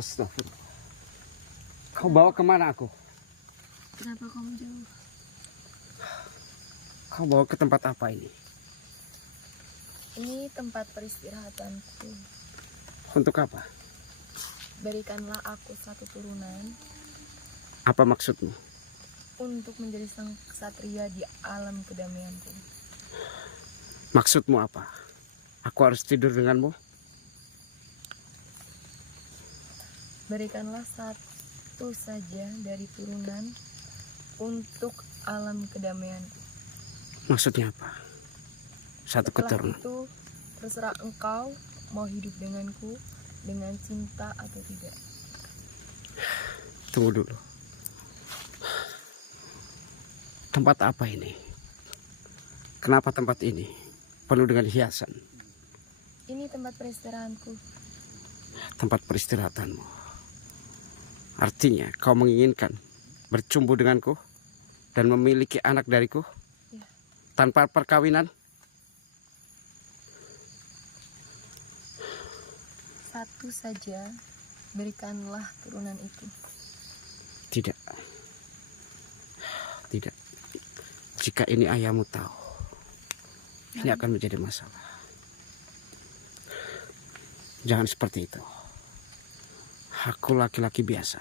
Astagfirullah. Kau bawa kemana aku? Kenapa kamu jauh? Kau bawa ke tempat apa ini? Ini tempat peristirahatanku. Untuk apa? Berikanlah aku satu turunan Apa maksudmu? untuk menjadi sang ksatria di alam kedamaianku. Maksudmu apa? Aku harus tidur denganmu? Berikanlah satu saja dari turunan untuk alam kedamaianku. Maksudnya apa? Satu Setelah keturunan. itu terserah engkau mau hidup denganku dengan cinta atau tidak. Tunggu dulu. Tempat apa ini? Kenapa tempat ini penuh dengan hiasan? Ini tempat peristirahatku. Tempat peristirahatanmu. Artinya kau menginginkan bercumbu denganku dan memiliki anak dariku Ya. tanpa perkawinan? Satu saja berikanlah turunan itu. Tidak. Tidak. Jika ini ayahmu tahu, ini akan menjadi masalah. Jangan seperti itu. Aku laki-laki biasa.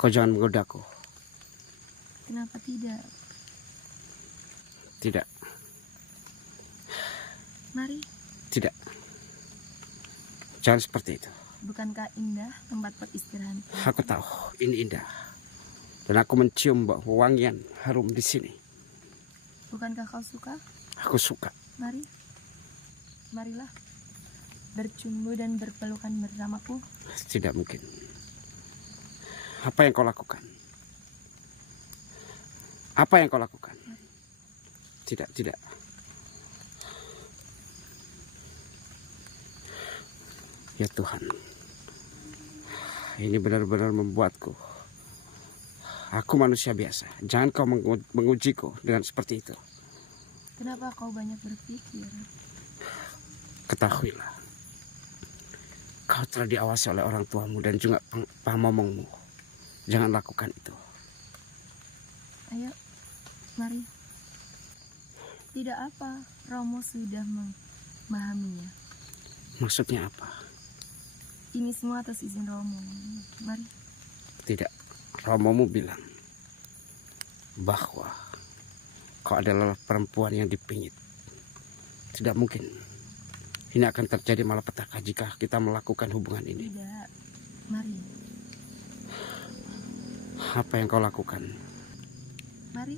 Kau jangan menggodaku. Kenapa tidak? Tidak. Mari. Tidak. Jangan seperti itu. Bukankah indah tempat peristirahatan? Aku tahu ini indah. Dan aku mencium wangian harum di sini. Bukankah kau suka? Aku suka. Mari. Marilah. Bercumbu dan berpelukan bersamaku. Tidak mungkin. Apa yang kau lakukan? Apa yang kau lakukan? Tidak, tidak. Ya Tuhan. Ini benar-benar membuatku. Aku manusia biasa. Jangan kau mengujiku dengan seperti itu. Kenapa kau banyak berpikir? Ketahuilah. Kau telah diawasi oleh orang tuamu dan juga pamomongmu. Jangan lakukan itu. Ayo, mari. Tidak apa, Romo sudah memahaminya. Maksudnya apa? Ini semua atas izin Romo. Mari. Tidak. Romomu bilang bahwa kau adalah perempuan yang dipingit. Tidak mungkin. Ini akan terjadi malapetaka jika kita melakukan hubungan ini. Tidak. Mari. Apa yang kau lakukan? Mari.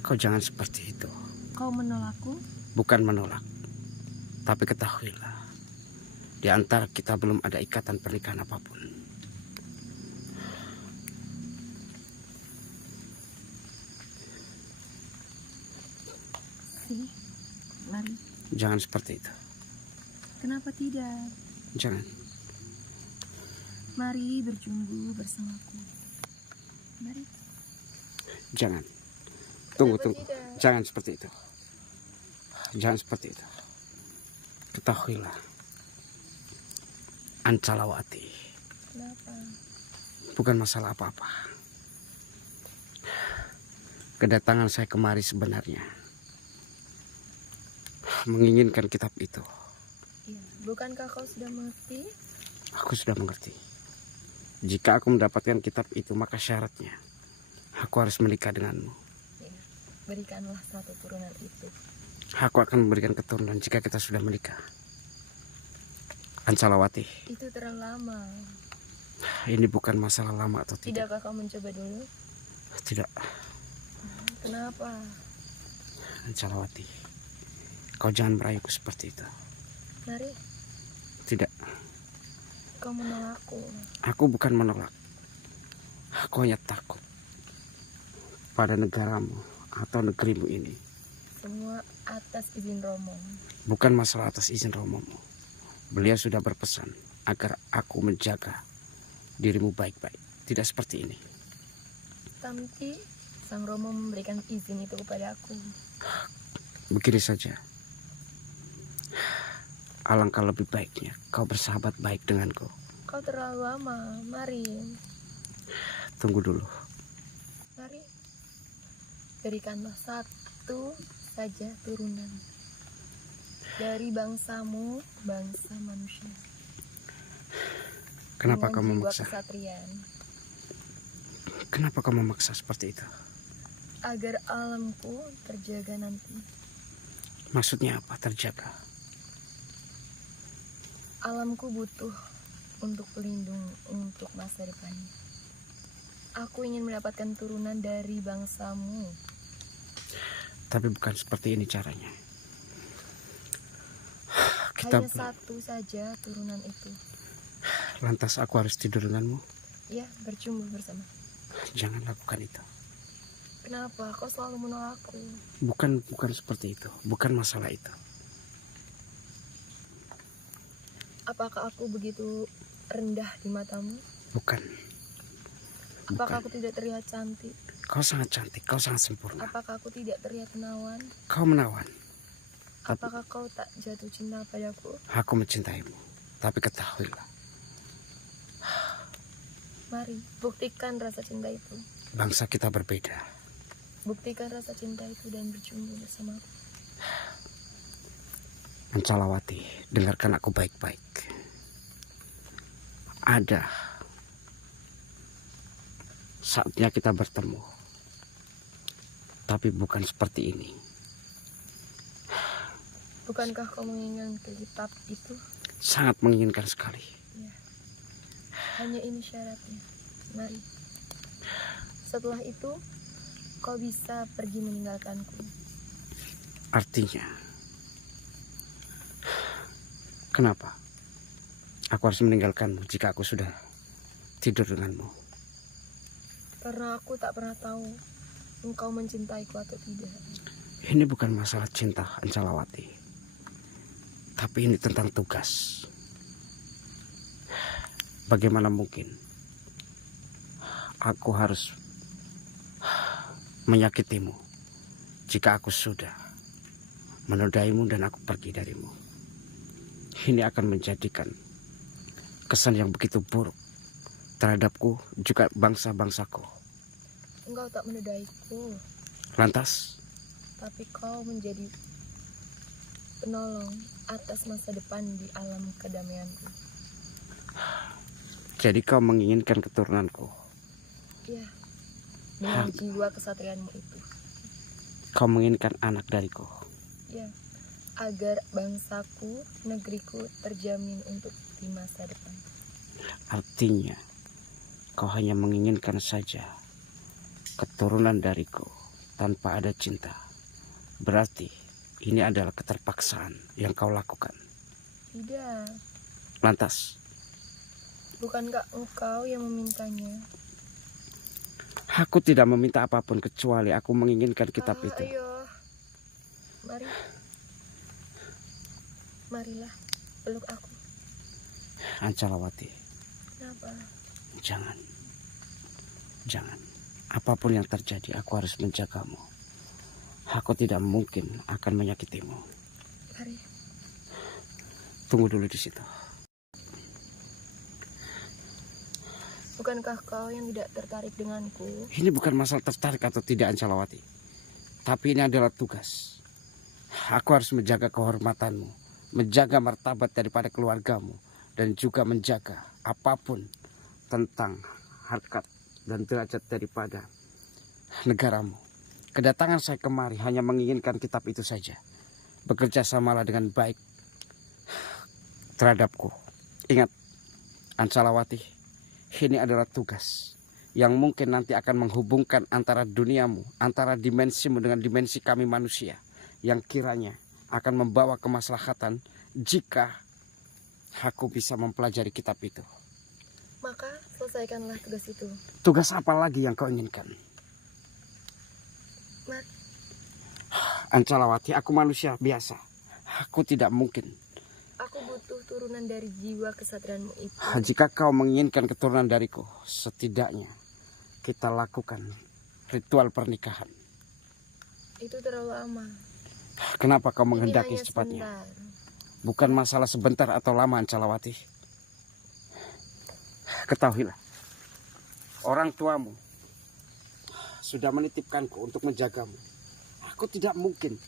Kau jangan seperti itu. Kau menolakku? Bukan menolak. Tapi ketahuilah. Di antara kita belum ada ikatan pernikahan apapun. Mari. Jangan seperti itu. Kenapa tidak? Jangan. Mari bercumbu bersamaku. Mari. Jangan. Tunggu, Kenapa tunggu. tidak? Jangan seperti itu. Jangan seperti itu. Ketahuilah. Ancalawati. Kenapa? Bukan masalah apa-apa. Kedatangan saya kemari sebenarnya menginginkan kitab itu. Ya, bukankah kau sudah mengerti? Aku sudah mengerti. Jika aku mendapatkan kitab itu, maka syaratnya aku harus menikah denganmu. Ya, berikanlah satu turunan itu. Aku akan memberikan keturunan jika kita sudah menikah. Ancalawati. Itu terlalu lama. Ini bukan masalah lama atau tidak. Tidakkah kau mencoba dulu? Tidak. Kenapa? Ancalawati. Kau jangan merayuku seperti itu. Mari. Tidak. Kau menolakku. Aku bukan menolak. Aku hanya takut pada negaramu atau negerimu ini. Semua atas izin Romo. Bukan masalah atas izin Romomu. Beliau sudah berpesan agar aku menjaga dirimu baik-baik. Tidak seperti ini. Tapi Sang Romo memberikan izin itu kepada aku. Begini saja. alangkah lebih baiknya kau bersahabat baik denganku. Kau terlalu lama. Mari. Tunggu dulu. Mari. Berikanlah satu saja turunan dari bangsamu, bangsa manusia. Kenapa Dengan kau jiwa memaksa? kesatriaan. Kenapa kau memaksa seperti itu? Agar alamku terjaga nanti. Maksudnya apa terjaga? Alamku butuh untuk pelindung untuk masa depan. Aku ingin mendapatkan turunan dari bangsamu. Tapi bukan seperti ini caranya. Kita Hanya satu saja turunan itu. lantas aku harus tidur denganmu? Ya, bercumbu bersama. Jangan lakukan itu. Kenapa? Kau selalu menolakku. Bukan seperti itu. Bukan masalah itu. Apakah aku begitu rendah di matamu? Bukan. Apakah aku tidak terlihat cantik? Kau sangat cantik. Kau sangat sempurna. Apakah aku tidak terlihat menawan? Kau menawan. Apakah kau tak jatuh cinta padaku? Aku mencintaimu. Tapi ketahuilah, Mari, buktikan rasa cinta itu. bangsa kita berbeda. Buktikan rasa cinta itu dan bercumbu bersamaku. Ancalawati, dengarkan aku baik-baik. Ada saatnya kita bertemu. Tapi bukan seperti ini. Bukankah kau menginginkan kitab itu? Sangat menginginkan sekali. Ya. Hanya ini syaratnya. Mari. Setelah itu, kau bisa pergi meninggalkanku. Artinya, kenapa aku harus meninggalkanmu jika aku sudah tidur denganmu? Karena aku tak pernah tahu engkau mencintaiku atau tidak. Ini bukan masalah cinta, Ancalawati. Tapi ini tentang tugas. Bagaimana mungkin aku harus menyakitimu jika aku sudah menodaimu dan aku pergi darimu. Ini akan menjadikan kesan yang begitu buruk terhadapku juga bangsa-bangsaku. Engkau tak menodaiku, Lantas, tapi kau menjadi penolong atas masa depan di alam kedamaianku. jadi kau menginginkan keturunanku. Ya, dengan jiwa kesatrianmu itu. Kau menginginkan anak dariku. Ya, agar bangsaku, negeriku terjamin untuk di masa depan. Artinya, kau hanya menginginkan saja keturunan dariku tanpa ada cinta. Berarti ini adalah keterpaksaan yang kau lakukan. Tidak, Lantas, bukankah engkau yang memintanya? aku tidak meminta apapun kecuali aku menginginkan kitab itu. Ayo, mari. Marilah, peluk aku. Ancalawati, Kenapa? jangan. Jangan. Apapun yang terjadi, aku harus menjagamu. Aku tidak mungkin akan menyakitimu. Mari. Tunggu dulu di situ. Bukankah kau yang tidak tertarik denganku? Ini bukan masalah tertarik atau tidak, Ancalawati. Tapi ini adalah tugas. Aku harus menjaga kehormatanmu, menjaga martabat daripada keluargamu, dan juga menjaga apapun tentang harkat dan derajat daripada negaramu. Kedatangan saya kemari hanya menginginkan kitab itu saja. Bekerja samalah dengan baik terhadapku. Ingat, Ancalawati, ini adalah tugas yang mungkin nanti akan menghubungkan antara duniamu, antara dimensimu dengan dimensi kami manusia, yang kiranya akan membawa kemaslahatan jika aku bisa mempelajari kitab itu. Maka selesaikanlah tugas itu. Tugas apa lagi yang kau inginkan? Mari. Ancalawati, aku manusia biasa. Aku tidak mungkin. Aku butuh turunan dari jiwa kesatrianmu itu. Jika kau menginginkan keturunan dariku, setidaknya kita lakukan ritual pernikahan. Itu terlalu lama. Kenapa kau Ini menghendaki hanya secepatnya? sebentar. bukan masalah sebentar atau lama, Ancalawati. Ketahuilah, orang tuamu sudah menitipkanku untuk menjagamu. Aku tidak mungkin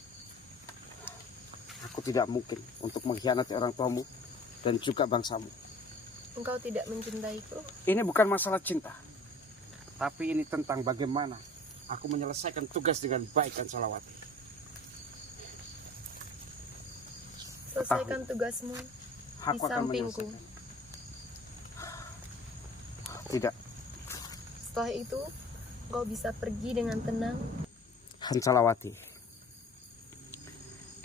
untuk mengkhianati orang tuamu dan juga bangsamu. Engkau tidak mencintaiku? Ini bukan masalah cinta, tapi ini tentang bagaimana aku menyelesaikan tugas dengan baik, Ancalawati. Selesaikan tugasmu di Aku akan sampingku. menyelesaikan. Tidak, Setelah itu, engkau bisa pergi dengan tenang. Ancalawati,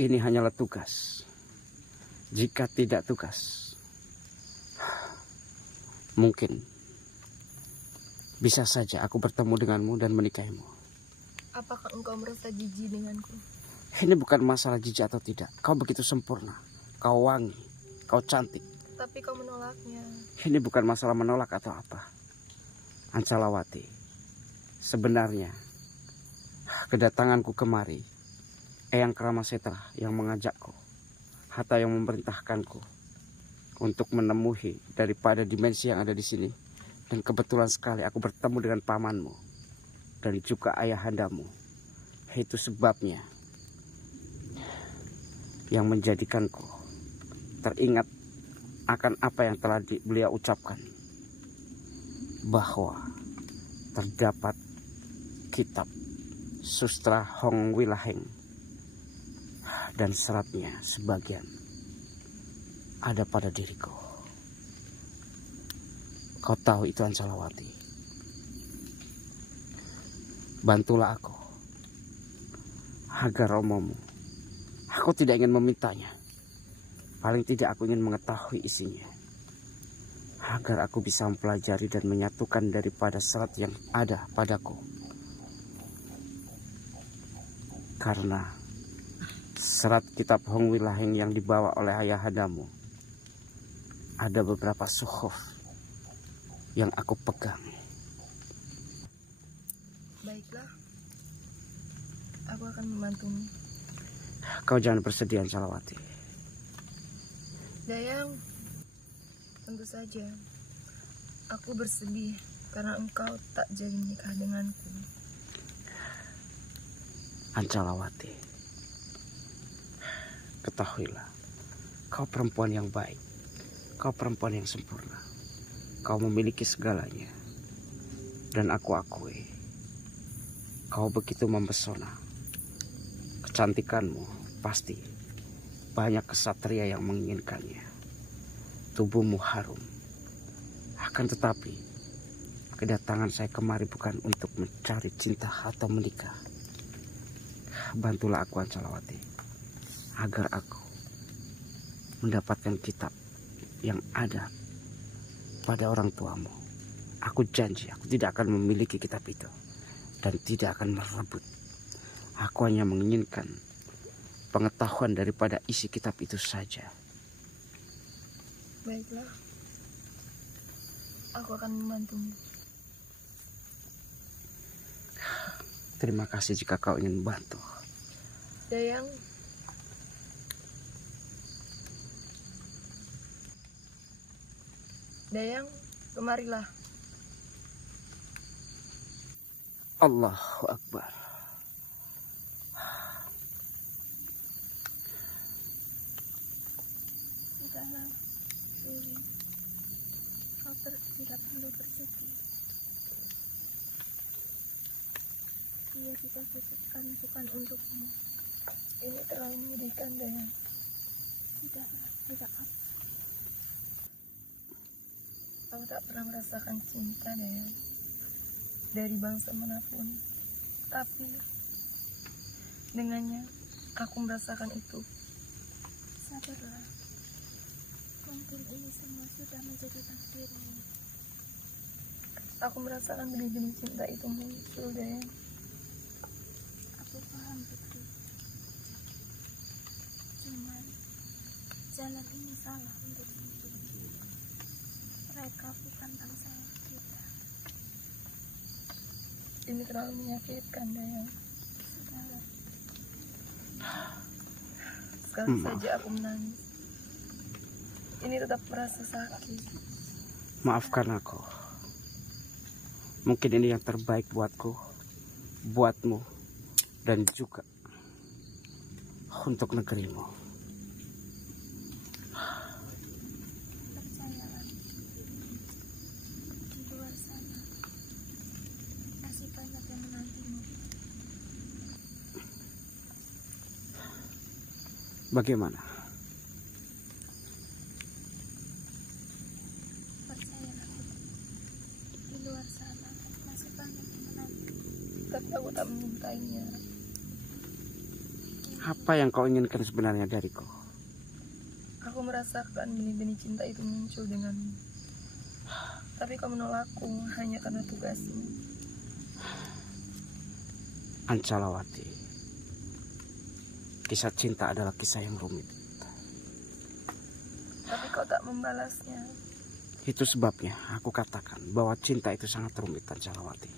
ini hanyalah tugas. Jika tidak tugas, mungkin bisa saja aku bertemu denganmu dan menikahimu. Apakah engkau merasa jijik denganku? Ini bukan masalah jijik atau tidak. Kau begitu sempurna, kau wangi, kau cantik. Tapi kau menolaknya. Ini bukan masalah menolak atau apa, Ancalawati. Sebenarnya kedatanganku kemari, Eyang Kramasetra yang mengajakku, Hatta yang memerintahkanku untuk menemui daripada dimensi yang ada di sini. Dan kebetulan sekali aku bertemu dengan pamanmu dan juga ayahandamu. Itu sebabnya yang menjadikanku teringat akan apa yang telah beliau ucapkan, bahwa terdapat kitab Sustra Hong Wilaheng dan seratnya sebagian ada pada diriku. Kau tahu itu, Ancalawati. Bantulah aku agar romomu. Aku tidak ingin memintanya. Paling tidak aku ingin mengetahui isinya, agar aku bisa mempelajari dan menyatukan daripada serat yang ada padaku. Karena serat kitab Hong Wilaheng yang dibawa oleh ayahandamu, ada beberapa suhuf yang aku pegang. Baiklah, aku akan membantumu. Kau jangan bersedih, Ancalawati. Dayang, tentu saja aku bersedih karena engkau tak jadi menikah denganku. Ancalawati, ketahuilah, kau perempuan yang baik, kau perempuan yang sempurna, kau memiliki segalanya, dan aku akui, kau begitu mempesona. Kecantikanmu pasti banyak kesatria yang menginginkannya. Tubuhmu harum. Akan tetapi, kedatangan saya kemari bukan untuk mencari cinta atau menikah. Bantulah aku, Ancalawati, agar aku mendapatkan kitab yang ada pada orang tuamu. Aku janji aku tidak akan memiliki kitab itu dan tidak akan merebut. Aku hanya menginginkan pengetahuan daripada isi kitab itu saja. Baiklah, aku akan membantumu. Terima kasih jika kau ingin membantu. Dayang, Dayang, kemarilah. Allahu Akbar. Sudahlah, Dewi. Kau tidak perlu bersedih. Dia kita butuhkan bukan untukmu. Ini terlalu menyedihkan, Dayang. Sudahlah, tidak apa. Kau tak pernah merasakan cinta, Dayang, dari bangsa manapun. Tapi dengannya aku merasakan itu. Sabarlah. Mungkin ini semua sudah menjadi takdirmu. Aku merasakan benih-benih cinta itu muncul, Dayang. Aku paham, Putri. Cuman jalan ini salah untuk hidup. Mereka bukan bangsa kita. Ini terlalu menyakitkan, Dayang. Sudahlah. Sekali saja aku menangis. ini tetap merasa sakit. Maafkan aku. Mungkin ini yang terbaik buatku, buatmu, dan juga untuk negerimu. Percayalah, di luar sana masih banyak yang menantimu. Bagaimana? Percayalah, di luar sana masih banyak yang menanti. Tapi aku tak memintainya. Apa yang kau inginkan sebenarnya dariku? Aku merasakan benih-benih cinta itu muncul denganmu. Tapi kau menolakku hanya karena tugasmu. Ancalawati, kisah cinta adalah kisah yang rumit. Tapi kau tak membalasnya. Itu sebabnya aku katakan bahwa cinta itu sangat rumit, Ancalawati.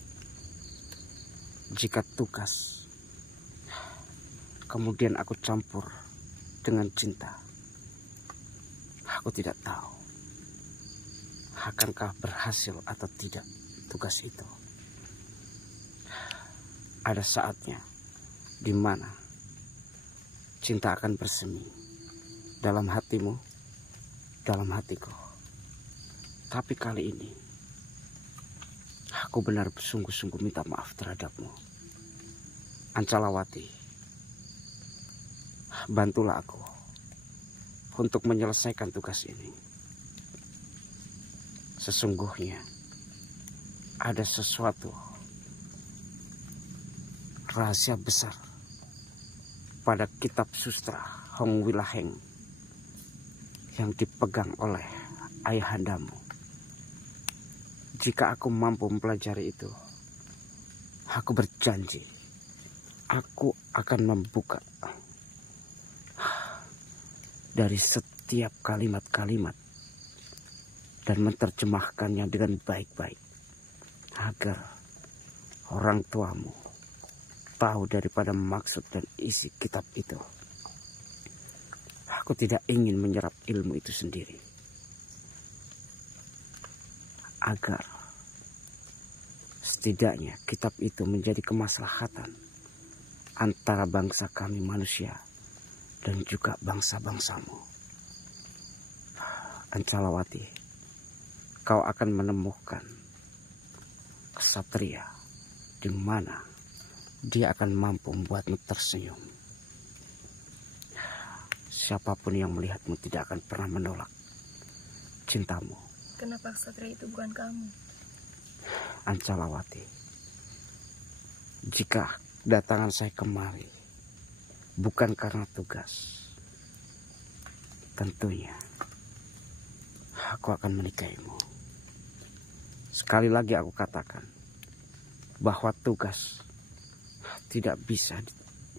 Jika tugas kemudian aku campur dengan cinta, aku tidak tahu akankah berhasil atau tidak tugas itu. Ada saatnya di mana cinta akan bersemi dalam hatimu, dalam hatiku. Tapi kali ini aku benar sungguh-sungguh minta maaf terhadapmu, Ancalawati. Bantulah aku untuk menyelesaikan tugas ini. Sesungguhnya ada sesuatu rahasia besar pada kitab sustra Hong Wilaheng yang dipegang oleh ayahandamu. Jika aku mampu mempelajari itu, aku berjanji aku akan membuka dari setiap kalimat-kalimat dan menerjemahkannya dengan baik-baik agar orang tuamu tahu daripada maksud dan isi kitab itu. Aku tidak ingin menyerap ilmu itu sendiri, agar setidaknya kitab itu menjadi kemaslahatan antara bangsa kami manusia dan juga bangsa-bangsamu. Ancalawati, kau akan menemukan kesatria di mana dia akan mampu membuatmu tersenyum. Siapapun yang melihatmu tidak akan pernah menolak cintamu. Kenapa kesatria itu bukan kamu? Ancalawati, jika kedatangan saya kemari bukan karena tugas, tentunya aku akan menikahimu. Sekali lagi aku katakan bahwa tugas tidak bisa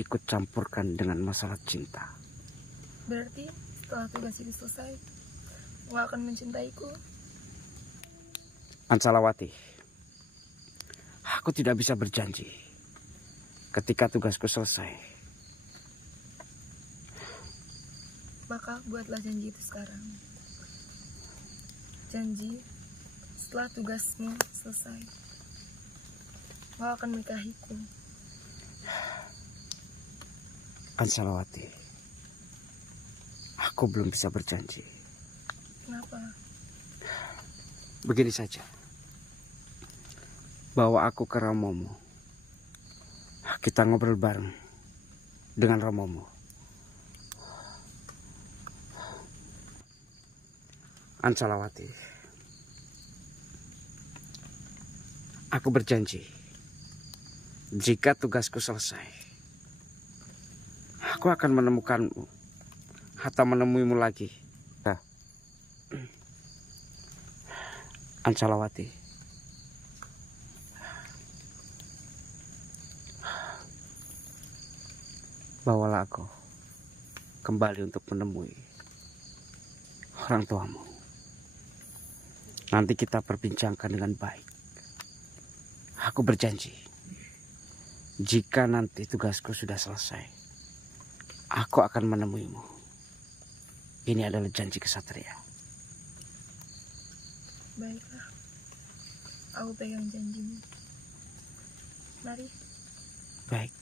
ikut campurkan dengan masalah cinta. Berarti setelah tugas itu selesai, kau akan mencintaiku? Ancalawati, aku tidak bisa berjanji ketika tugasku selesai. Maka buatlah janji itu sekarang. Janji setelah tugasmu selesai, kau akan menikahiku. Ancalawati, aku belum bisa berjanji. Kenapa? Begini saja, bawa aku ke Romomu. Kita ngobrol bareng dengan Romomu. Ancalawati, aku berjanji jika tugasku selesai, aku akan menemukanmu atau menemuimu lagi. Nah, Ancalawati, bawalah aku kembali untuk menemui orang tuamu. Nanti kita perbincangkan dengan baik. Aku berjanji, jika nanti tugasku sudah selesai, aku akan menemuimu. Ini adalah janji kesatria. Baiklah, aku pegang janjimu. Mari. Baik.